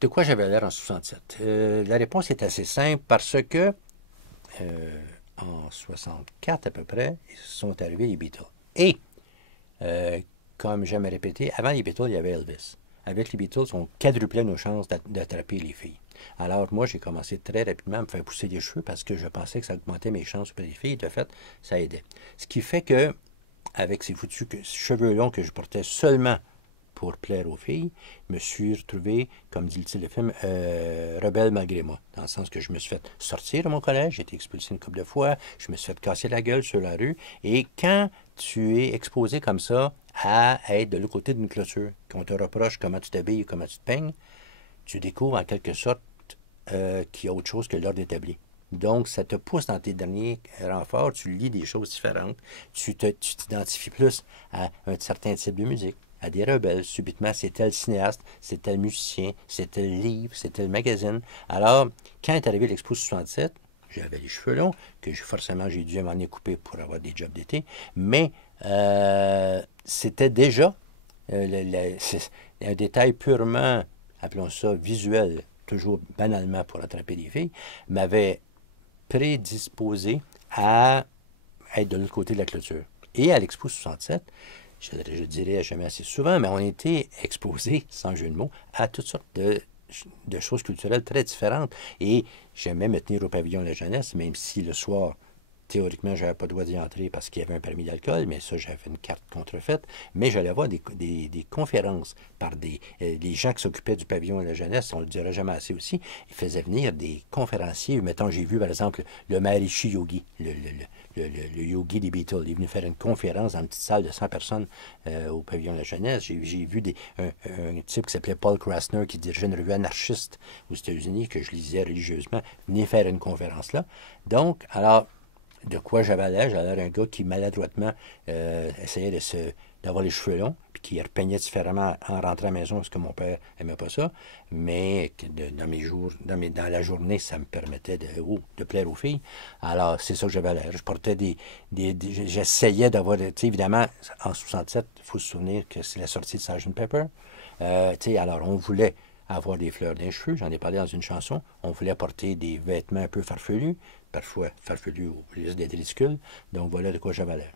De quoi j'avais l'air en 67? La réponse est assez simple parce que en 64 à peu près, ils sont arrivés les Beatles. Et, euh, comme j'aime répéter, avant les Beatles, il y avait Elvis. Avec les Beatles, on quadruplait nos chances d'attraper les filles. Alors moi, j'ai commencé très rapidement à me faire pousser les cheveux parce que je pensais que ça augmentait mes chances auprès des filles. De fait, ça aidait. Ce qui fait que, avec ces foutus cheveux longs que je portais seulement pour plaire aux filles, je me suis retrouvé, comme dit le titre du film, rebelle malgré moi. Dans le sens que je me suis fait sortir de mon collège, j'ai été expulsé une couple de fois, je me suis fait casser la gueule sur la rue. Et quand tu es exposé comme ça à être de l'autre côté d'une clôture, qu'on te reproche comment tu t'habilles, comment tu te peignes, tu découvres en quelque sorte qu'il y a autre chose que l'ordre établi. Donc, ça te pousse dans tes derniers renforts, tu lis des choses différentes, tu t'identifies plus à un certain type de musique, à des rebelles. Subitement, c'est tel cinéaste, c'est tel musicien, c'est tel livre, c'est tel magazine. Alors, quand est arrivé l'Expo 67, j'avais les cheveux longs, que forcément j'ai dû m'en couper pour avoir des jobs d'été, mais c'était déjà c'est un détail purement, appelons ça visuel, toujours banalement pour attraper des filles, m'avait prédisposé à être de l'autre côté de la clôture. Et à l'Expo 67, je dirais jamais assez souvent, mais on était exposé, sans jeu de mots, à toutes sortes de choses culturelles très différentes. Et j'aimais me tenir au pavillon de la jeunesse, même si le soir, théoriquement, j'avais pas le droit d'y entrer parce qu'il y avait un permis d'alcool, mais ça, j'avais une carte contrefaite. Mais j'allais voir des conférences par des gens qui s'occupaient du pavillon de la jeunesse, on le dirait jamais assez aussi. Ils faisaient venir des conférenciers. Mettons, j'ai vu, par exemple, le Maharishi Yogi, le yogi des Beatles. Il est venu faire une conférence dans une petite salle de 100 personnes au pavillon de la jeunesse. J'ai vu un type qui s'appelait Paul Krasner, qui dirigeait une revue anarchiste aux États-Unis, que je lisais religieusement, venir faire une conférence là. Donc, alors, de quoi j'avais l'air? J'avais l'air un gars qui maladroitement essayait d'avoir les cheveux longs, puis qui repeignait différemment en rentrant à la maison parce que mon père aimait pas ça. Mais dans mes jours, dans la journée, ça me permettait de plaire aux filles. Alors, c'est ça que j'avais l'air. Je portais j'essayais d'avoir, tu sais, évidemment, en 67, il faut se souvenir que c'est la sortie de Sgt. Pepper. Tu sais, alors, on voulait avoir des fleurs dans les cheveux, j'en ai parlé dans une chanson. On voulait porter des vêtements un peu farfelus, parfois farfelus au risque d'être ridicule. Donc voilà de quoi j'avais l'air.